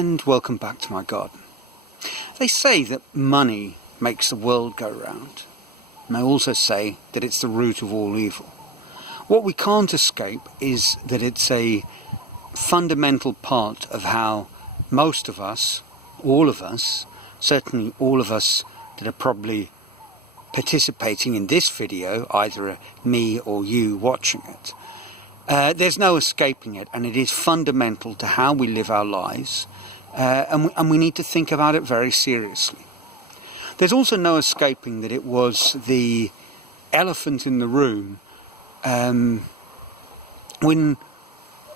and welcome back to my garden. They say that money makes the world go round, and they also say that it's the root of all evil. What we can't escape is that it's a fundamental part of how most of us, all of us, certainly all of us that are probably participating in this video, either me or you watching it, there's no escaping it, and it is fundamental to how we live our lives, and we need to think about it very seriously. There's also no escaping that it was the elephant in the room when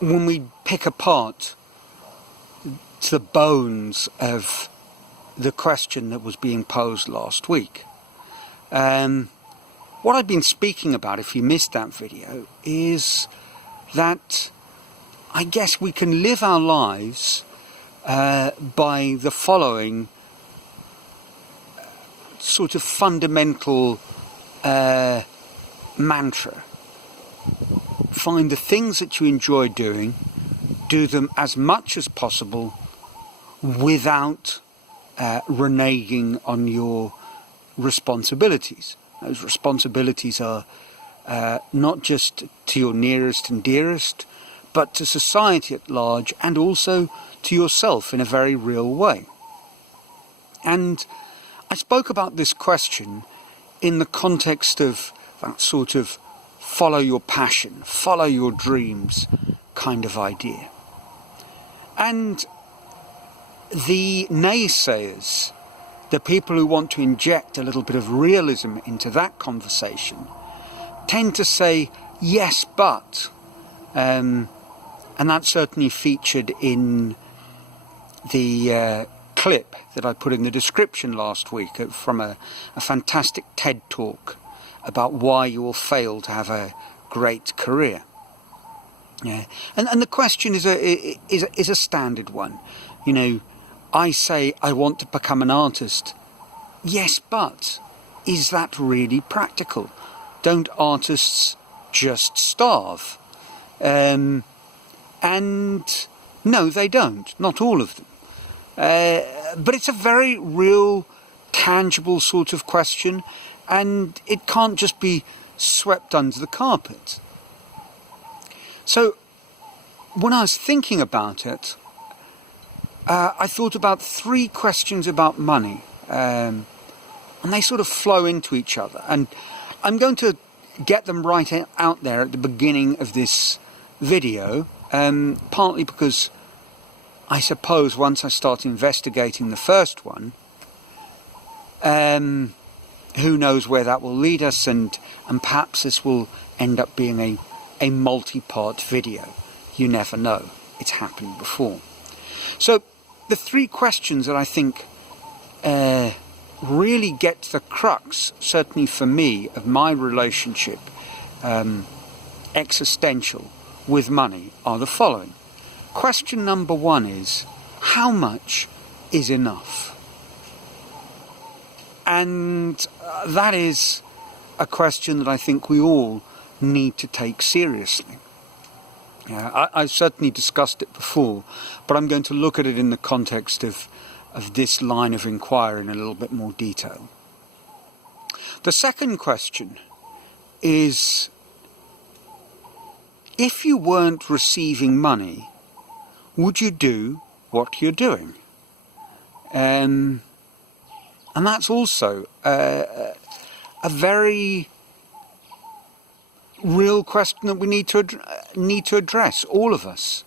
we pick apart the bones of the question that was being posed last week. What I've been speaking about, if you missed that video, is that I guess we can live our lives by the following sort of fundamental mantra. Find the things that you enjoy doing, do them as much as possible without reneging on your responsibilities. Those responsibilities are not just to your nearest and dearest, but to society at large, and also to yourself in a very real way. And I spoke about this question in the context of that sort of follow your passion, follow your dreams kind of idea. And the naysayers, the people who want to inject a little bit of realism into that conversation, tend to say, yes, but. And that certainly featured in the clip that I put in the description last week from a fantastic TED talk about why you will fail to have a great career. Yeah, and the question is a standard one. You know, I say I want to become an artist. Yes, but is that really practical? Don't artists just starve? And no, they don't. Not all of them. But it's a very real, tangible sort of question, and it can't just be swept under the carpet. So, when I was thinking about it, I thought about three questions about money, and they sort of flow into each other. And I'm going to get them right out there at the beginning of this video, partly because I suppose once I start investigating the first one, who knows where that will lead us, and perhaps this will end up being a multi-part video. You never know. It's happened before. So the three questions that I think really get to the crux, certainly for me, of my relationship, existential, with money are the following. Question number one is, how much is enough? And that is a question that I think we all need to take seriously. I've certainly discussed it before, but I'm going to look at it in the context of this line of inquiry in a little bit more detail. The second question is, if you weren't receiving money, would you do what you're doing? And that's also a very real question that we need to address, all of us.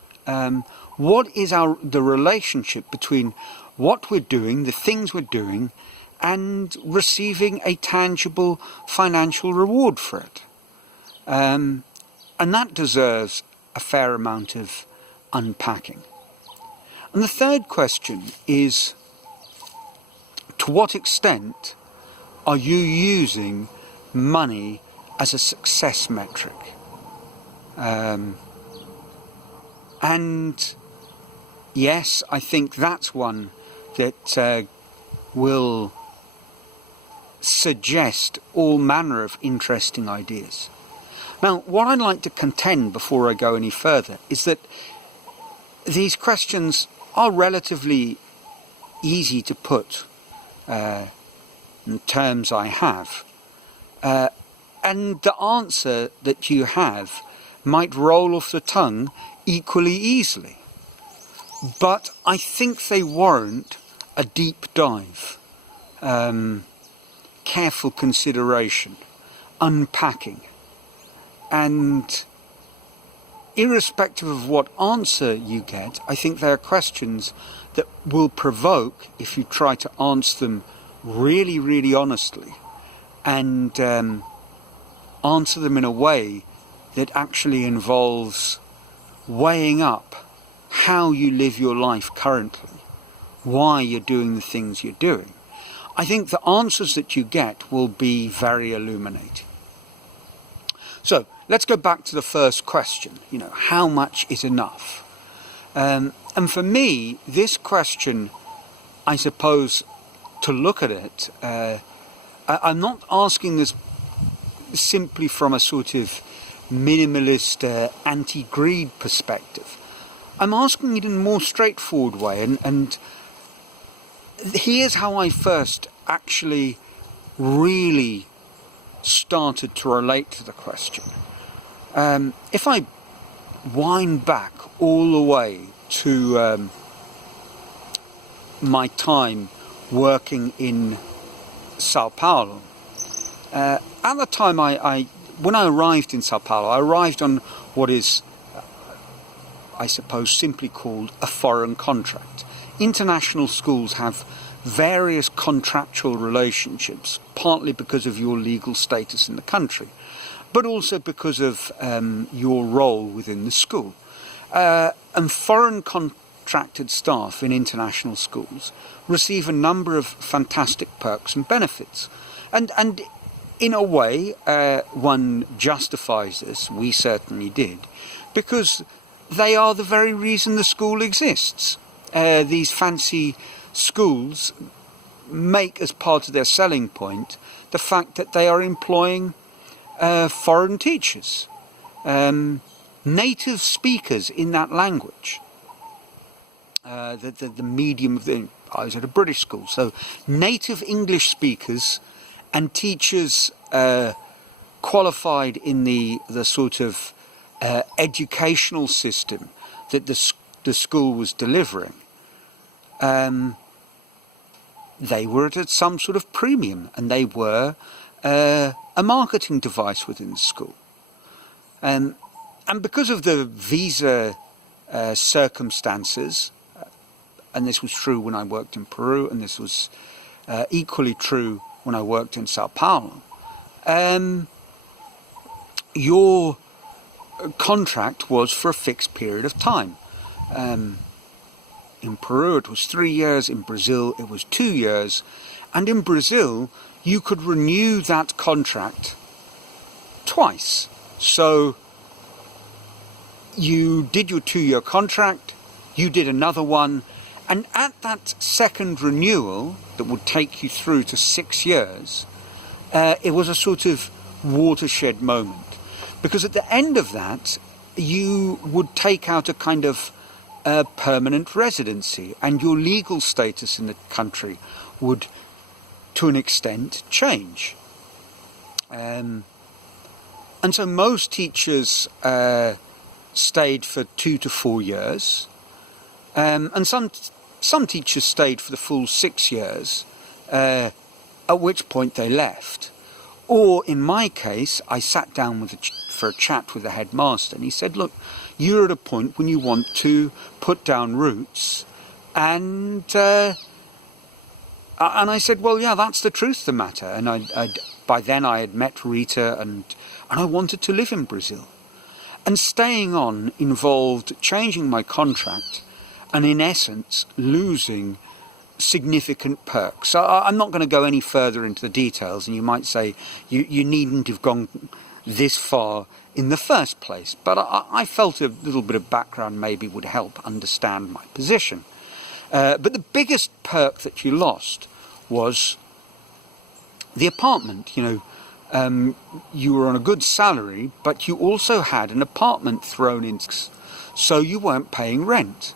What is the relationship between what we're doing, the things we're doing, and receiving a tangible financial reward for it? And that deserves a fair amount of unpacking. And the third question is, to what extent are you using money as a success metric? And yes, I think that's one that will suggest all manner of interesting ideas. Now, what I'd like to contend before I go any further is that these questions are relatively easy to put in terms I have. And the answer that you have might roll off the tongue equally easily. But I think they warrant a deep dive, careful consideration, unpacking. And irrespective of what answer you get, I think there are questions that will provoke, if you try to answer them really, really honestly, and answer them in a way that actually involves weighing up how you live your life currently, why you're doing the things you're doing. I think the answers that you get will be very illuminating. So let's go back to the first question, how much is enough? And for me, this question, I suppose, to look at it, I'm not asking this simply from a sort of minimalist, anti-greed perspective. I'm asking it in a more straightforward way, and here's how I first actually really started to relate to the question. If I wind back all the way to my time working in Sao Paulo, at the time when I arrived in Sao Paulo, I arrived on what is, I suppose, simply called a foreign contract. International schools have various contractual relationships, partly because of your legal status in the country, but also because of your role within the school. And foreign contracted staff in international schools receive a number of fantastic perks and benefits. And in a way, one justifies this, we certainly did, because they are the very reason the school exists. These fancy schools make as part of their selling point the fact that they are employing foreign teachers, native speakers in that language. The medium of I was at a British school, so native English speakers and teachers qualified in the sort of educational system that the school was delivering. They were at some sort of premium, and they were a marketing device within the school. And because of the visa circumstances, and this was true when I worked in Peru, and this was equally true when I worked in Sao Paulo, your contract was for a fixed period of time. In Peru it was 3 years, in Brazil it was 2 years, and in Brazil you could renew that contract twice. So you did your 2-year contract, you did another one, and at that second renewal that would take you through to 6 years, it was a sort of watershed moment. Because at the end of that, you would take out a kind of permanent residency, and your legal status in the country would, to an extent, change. And so most teachers stayed for 2 to 4 years, and some teachers stayed for the full 6 years, at which point they left. Or in my case, I sat down for a chat with the headmaster, and he said, look, you're at a point when you want to put down roots. And I said, well, yeah, that's the truth of the matter. And by then I had met Rita, and I wanted to live in Brazil. And staying on involved changing my contract and, in essence, losing significant perks. So I'm not going to go any further into the details, and you might say you needn't have gone this far in the first place, but I felt a little bit of background maybe would help understand my position. But the biggest perk that you lost was the apartment. You were on a good salary, but you also had an apartment thrown in, so you weren't paying rent.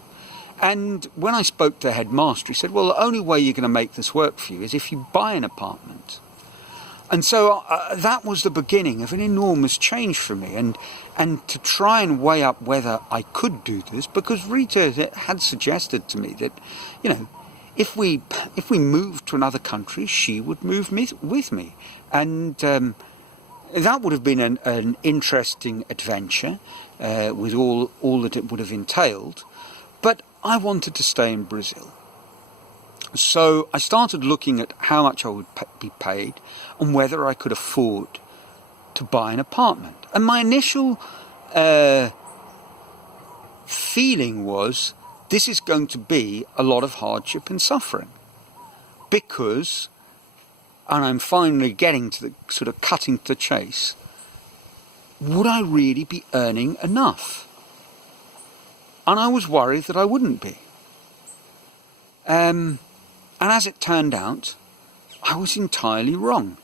And when I spoke to the headmaster, he said, well, the only way you're going to make this work for you is if you buy an apartment. And so that was the beginning of an enormous change for me, and to try and weigh up whether I could do this, because Rita had suggested to me that, you know, if we moved to another country, she would move with me. And that would have been an interesting adventure with all that it would have entailed. But I wanted to stay in Brazil. So I started looking at how much I would be paid and whether I could afford to buy an apartment. And my initial feeling was, this is going to be a lot of hardship and suffering. Because, and I'm finally getting to the sort of cutting to the chase, would I really be earning enough? And I was worried that I wouldn't be. And as it turned out, I was entirely wrong.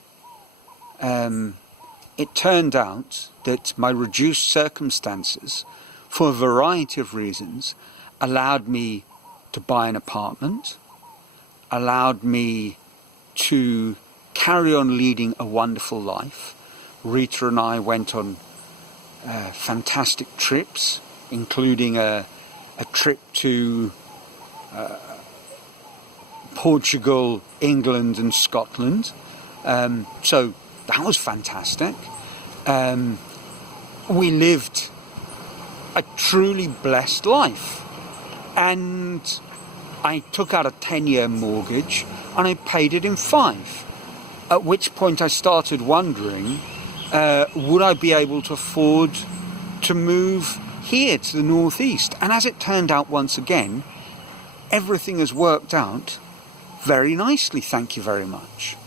It turned out that my reduced circumstances, for a variety of reasons, allowed me to buy an apartment, allowed me to carry on leading a wonderful life. Rita and I went on fantastic trips, including a trip to Portugal, England and Scotland. So that was fantastic. We lived a truly blessed life. And I took out a 10-year mortgage and I paid it in 5. At which point I started wondering, would I be able to afford to move here to the northeast? And as it turned out, once again, everything has worked out very nicely, thank you very much.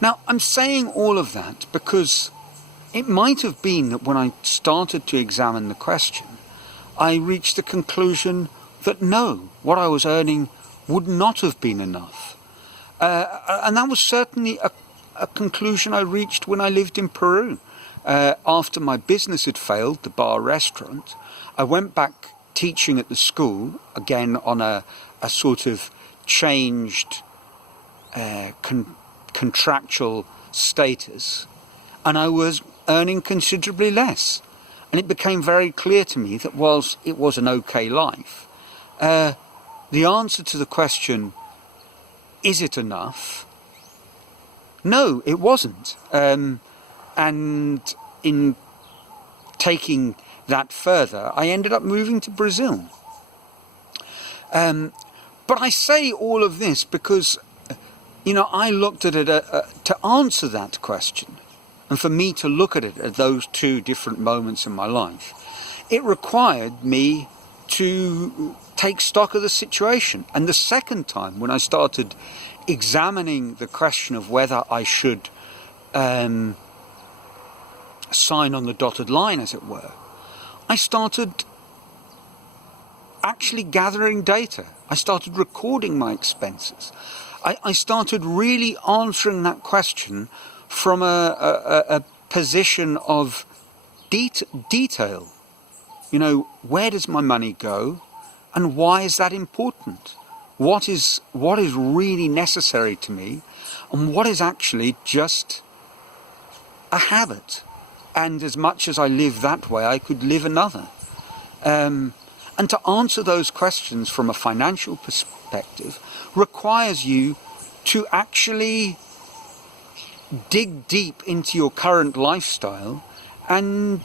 Now, I'm saying all of that because it might have been that when I started to examine the question, I reached the conclusion that no, what I was earning would not have been enough. And that was certainly a conclusion I reached when I lived in Peru. After my business had failed, the bar restaurant, I went back teaching at the school, again on a sort of changed contractual status, and I was earning considerably less. And it became very clear to me that whilst it was an okay life, the answer to the question, is it enough? No, it wasn't. And in taking that further, I ended up moving to Brazil. But I say all of this because, you know, I looked at it to answer that question. And for me to look at it at those two different moments in my life, it required me to take stock of the situation. And the second time, when I started examining the question of whether I should sign on the dotted line, as it were, I started actually gathering data. I started recording my expenses. I started really answering that question from a position of detail. You know, where does my money go, and why is that important? What is really necessary to me, and what is actually just a habit? And as much as I live that way, I could live another. And to answer those questions from a financial perspective requires you to actually dig deep into your current lifestyle and,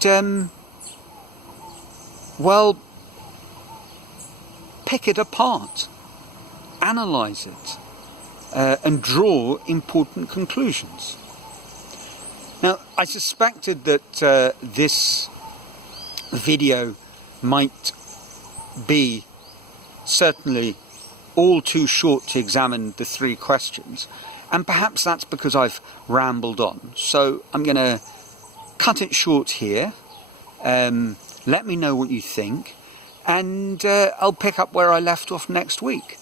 pick it apart, analyze it, and draw important conclusions. Now, I suspected that this video might be certainly all too short to examine the 3 questions, and perhaps that's because I've rambled on. So I'm going to cut it short here. Let me know what you think, and I'll pick up where I left off next week.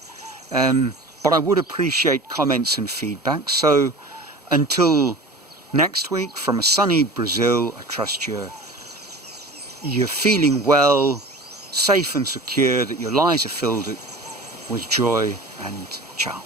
But I would appreciate comments and feedback. So until next week, from a sunny Brazil, I trust you're feeling well, safe and secure, that your lives are filled with joy, and ciao.